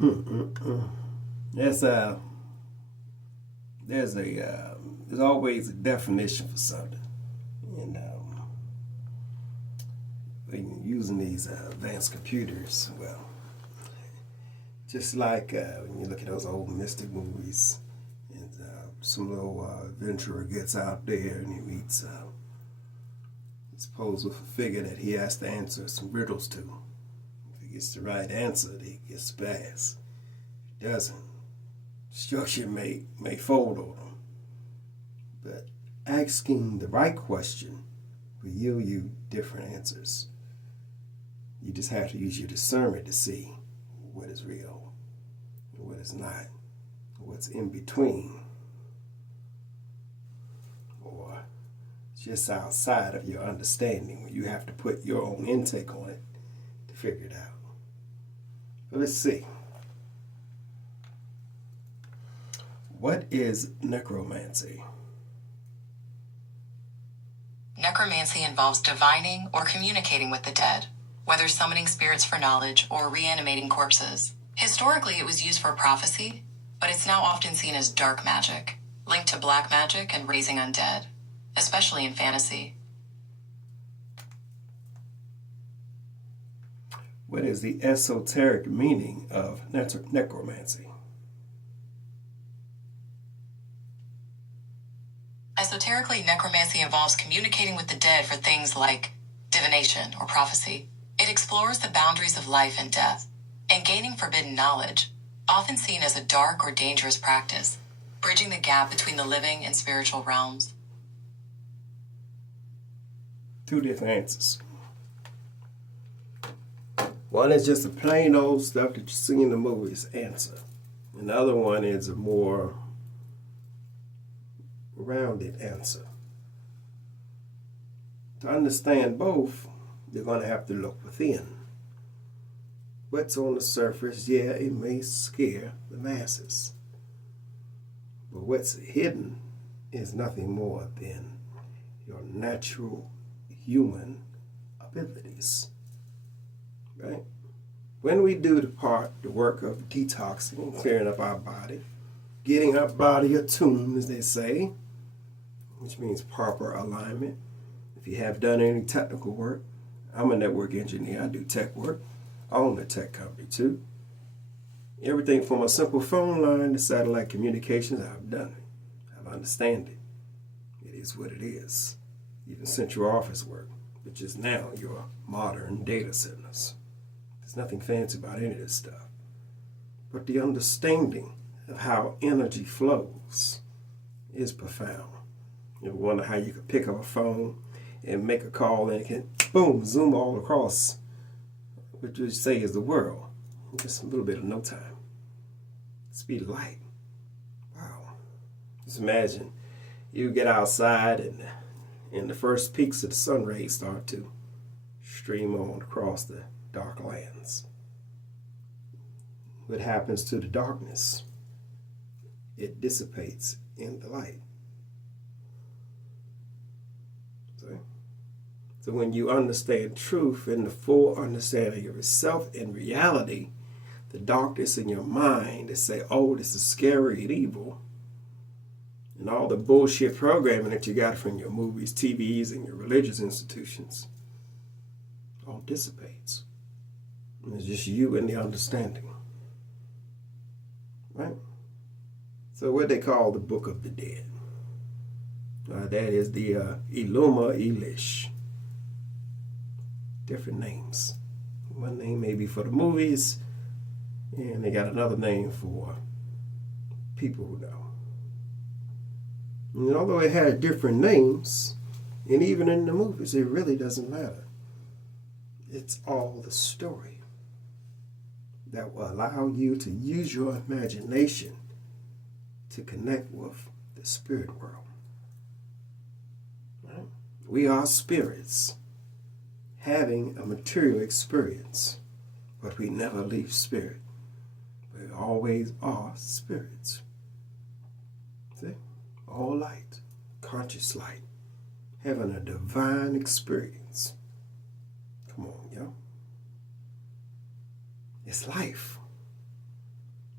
Mm-mm-mm. There's a there's always a definition for something, and when you're using these advanced computers, well, just like when you look at those old mystic movies, and some little adventurer gets out there and he meets he's posed with a figure that he has to answer some riddles to. If he gets the right answer, he gets the pass. If he doesn't, structure may fold on him. But asking the right question will yield you different answers. You just have to use your discernment to see what is real and what is not, what's in between, or just outside of your understanding when you have to put your own intake on it to figure it out. But let's see. What is necromancy? Necromancy involves divining or communicating with the dead, whether summoning spirits for knowledge or reanimating corpses. Historically, it was used for prophecy, but it's now often seen as dark magic, linked to black magic and raising undead, especially in fantasy. What is the esoteric meaning of necromancy? Esoterically, necromancy involves communicating with the dead for things like divination or prophecy. It explores the boundaries of life and death, and gaining forbidden knowledge, often seen as a dark or dangerous practice, bridging the gap between the living and spiritual realms. Two different answers. One is just a plain old stuff that you see in the movies answer. And the other one is a more rounded answer. To understand both, you're going to have to look within. What's on the surface, yeah, it may scare the masses. But what's hidden is nothing more than your natural human abilities. Right? When we do the work of detoxing and clearing up our body, getting our body attuned, as they say, which means proper alignment. If you have done any technical work, I'm a network engineer. I do tech work. I own a tech company too. Everything from a simple phone line to satellite communications, I've done it. I understand it. It is what it is. Even central office work, which is now your modern data centers. There's nothing fancy about any of this stuff. But the understanding of how energy flows is profound. You wonder how you could pick up a phone and make a call and it can, boom, zoom all across what you say is the world in just a little bit of no time. Speed of light. Wow. Just imagine you get outside and the first peaks of the sun rays start to stream on across the dark lands. What happens to the darkness? It dissipates in the light. So when you understand truth and the full understanding of yourself and reality, the darkness in your mind that say, oh, this is scary and evil, and all the bullshit programming that you got from your movies, TVs, and your religious institutions, all dissipates. And it's just you and the understanding. Right? So what they call the Book of the Dead. That is the Iluma Elish. Different names. One name may be for the movies, and they got another name for people who know. And although it had different names, and even in the movies, it really doesn't matter. It's all the story that will allow you to use your imagination to connect with the spirit world. Right? We are spirits having a material experience, but we never leave spirit. We always are spirits. See? All light, conscious light, having a divine experience. Come on, yo. It's life.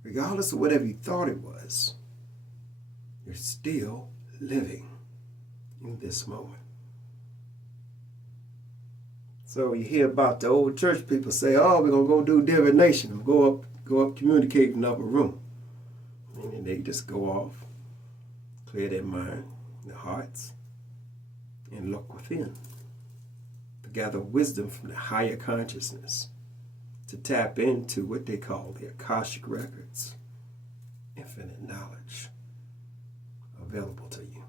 regardless of whatever you thought it was, you're still living in this moment. So you hear about the old church people say, oh, we're going to go do divination and go up communicate in the upper room. And then they just go off, clear their mind, their hearts, and look within to gather wisdom from the higher consciousness, to tap into what they call the Akashic records, infinite knowledge available to you.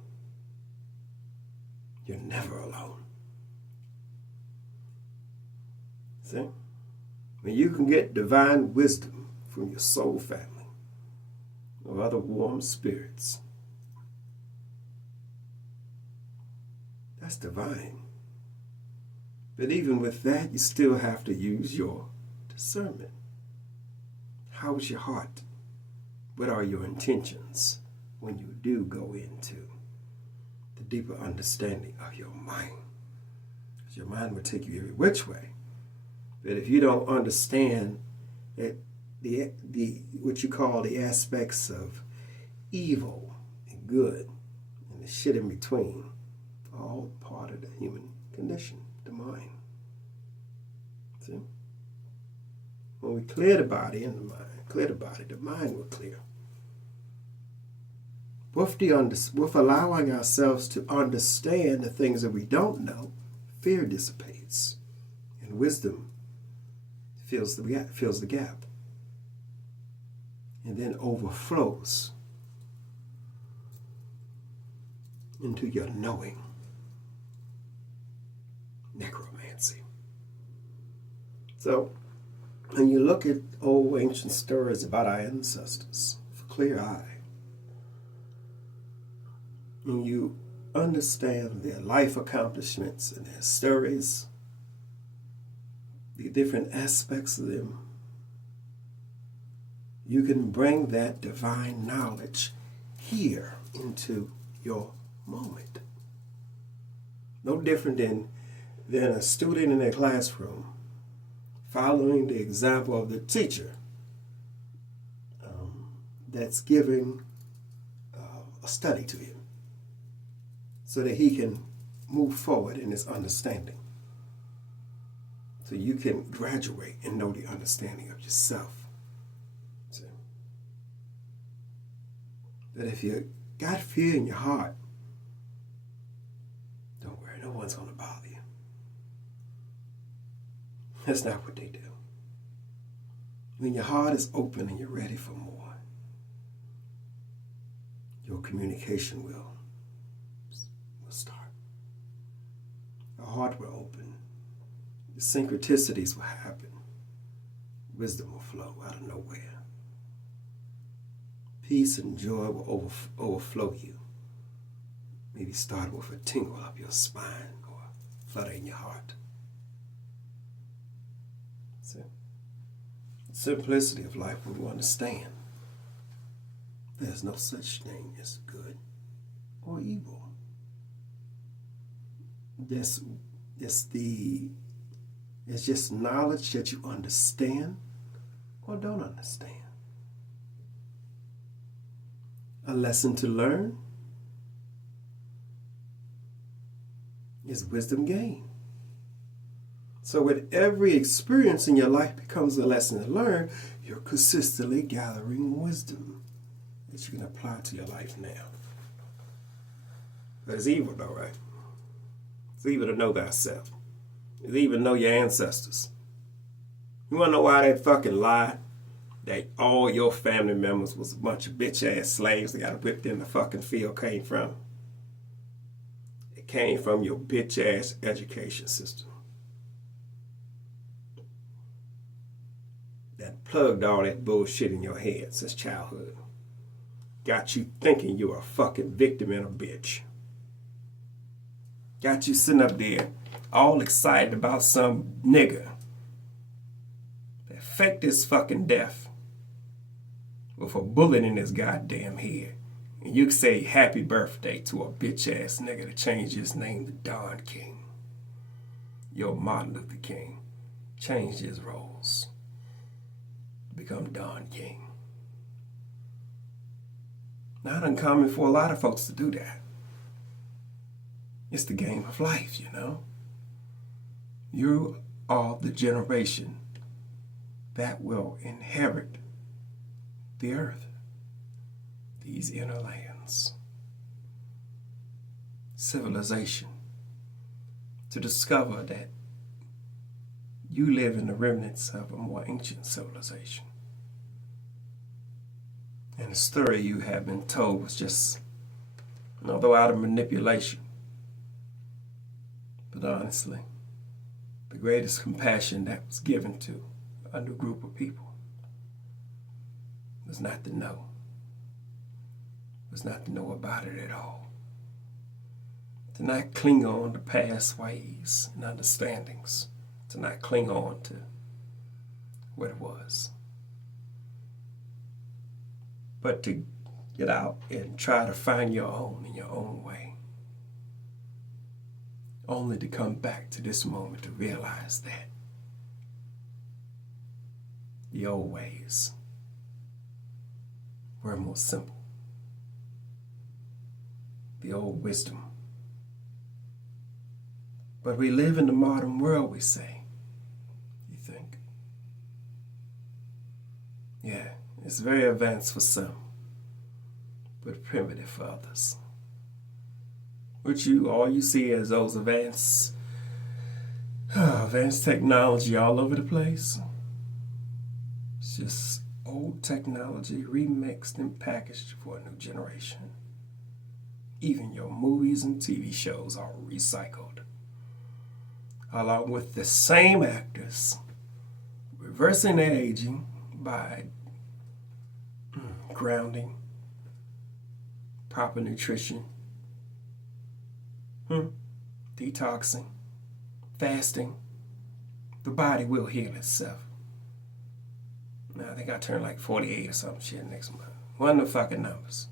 You're never alone. See? When you can get divine wisdom from your soul family or other warm spirits, that's divine. But even with that, you still have to use your discernment. How's your heart? What are your intentions when you do go into the deeper understanding of your mind? Because your mind will take you every which way. But if you don't understand that the what you call the aspects of evil and good and the shit in between, all part of the human condition, the mind. See? When we clear the body and the mind, the mind will clear. With allowing ourselves to understand the things that we don't know, fear dissipates, and wisdom fills the gap, and then overflows into your knowing. Necromancy. So, when you look at old ancient stories about our ancestors with a clear eye, and you understand their life accomplishments and their stories, the different aspects of them, you can bring that divine knowledge here into your moment. No different than a student in a classroom following the example of the teacher that's giving a study to him so that he can move forward in his understanding. So you can graduate and know the understanding of yourself. See? But if you got fear in your heart, don't worry, no one's going to bother you. That's not what they do. When your heart is open and you're ready for more, your communication will start. Your heart will open. The synchronicities will happen. Wisdom will flow out of nowhere. Peace and joy will overflow you. Maybe start with a tingle up your spine or a flutter in your heart. See? The simplicity of life when you understand there's no such thing as good or evil. It's just knowledge that you understand or don't understand. A lesson to learn is wisdom gained. So with every experience in your life becomes a lesson to learn, you're consistently gathering wisdom that you can apply to your life now. But it's evil though, right? It's evil to know thyself. It's evil to know your ancestors. You want to know why they fucking lie? That all your family members was a bunch of bitch-ass slaves that got whipped in the fucking field came from? It came from your bitch-ass education system. That plugged all that bullshit in your head since childhood. Got you thinking you're a fucking victim and a bitch. Got you sitting up there all excited about some nigga that faked his fucking death with a bullet in his goddamn head. And you can say happy birthday to a bitch ass nigga that changed his name to Don King. Your Martin Luther King changed his roles to become Don King. Not uncommon for a lot of folks to do that. It's the game of life, you know. You are the generation that will inherit the earth, these inner lands, civilization, to discover that you live in the remnants of a more ancient civilization. And the story you have been told was just another out of manipulation. But honestly, the greatest compassion that was given to a new group of people was not to know, was not to know about it at all. To not cling on to past ways and understandings, to not cling on to what it was, but to get out and try to find your own in your own way, only to come back to this moment to realize that the old ways were more simple. The old wisdom. But we live in the modern world, we say. You think? Yeah, it's very advanced for some, but primitive for others. Which all you see is those advanced technology all over the place. It's just old technology remixed and packaged for a new generation. Even your movies and TV shows are recycled, along with the same actors, reversing their aging by grounding, proper nutrition, detoxing, fasting. The body will heal itself. Now, I think I turned like 48 or something shit next month. One of the fucking numbers.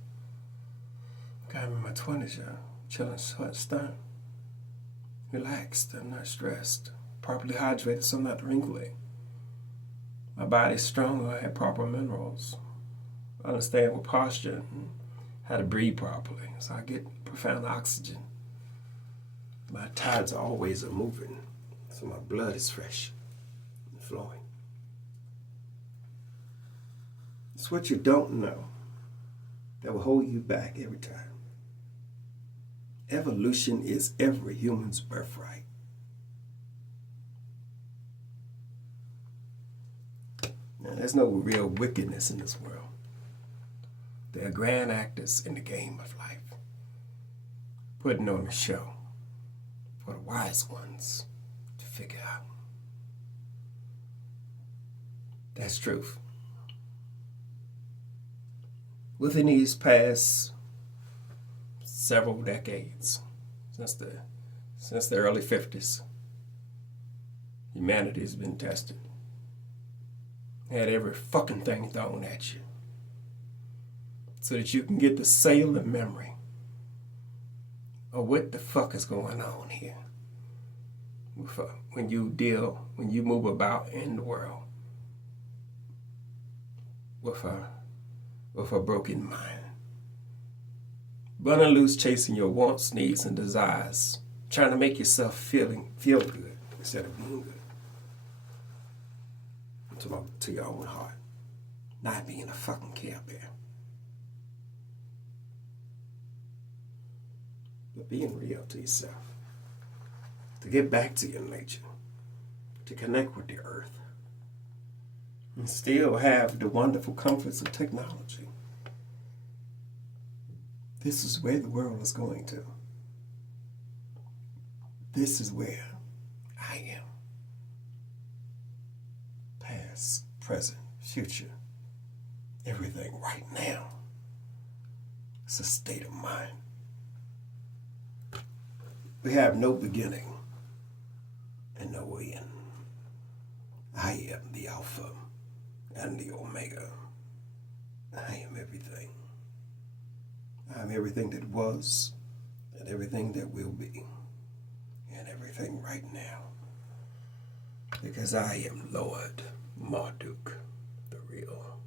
I'm in my 20s, y'all. Chilling, stunned. Relaxed, I'm not stressed. Properly hydrated, so I'm not wrinkly. My body's strong, I have proper minerals. I understand what posture and how to breathe properly, so I get profound oxygen. My tides always are moving, so my blood is fresh and flowing. It's what you don't know that will hold you back every time. Evolution is every human's birthright. Now, there's no real wickedness in this world. There are grand actors in the game of life, putting on a show for the wise ones to figure out. That's truth. Within these past several decades, since the early 50s, humanity has been tested. Had every fucking thing thrown at you, so that you can get the cellular memory of what the fuck is going on here. When you move about in the world with a broken mind. Running loose, chasing your wants, needs, and desires, trying to make yourself feel good instead of being good. To your own heart. Not being a fucking Care Bear. But being real to yourself. To get back to your nature. To connect with the earth. And still have the wonderful comforts of technology. This is where the world is going to. This is where I am. Past, present, future. Everything right now. It's a state of mind. We have no beginning and no end. I am the Alpha and the Omega. I am everything. I am everything that was, and everything that will be, and everything right now. Because I am Lord Marduk, the real.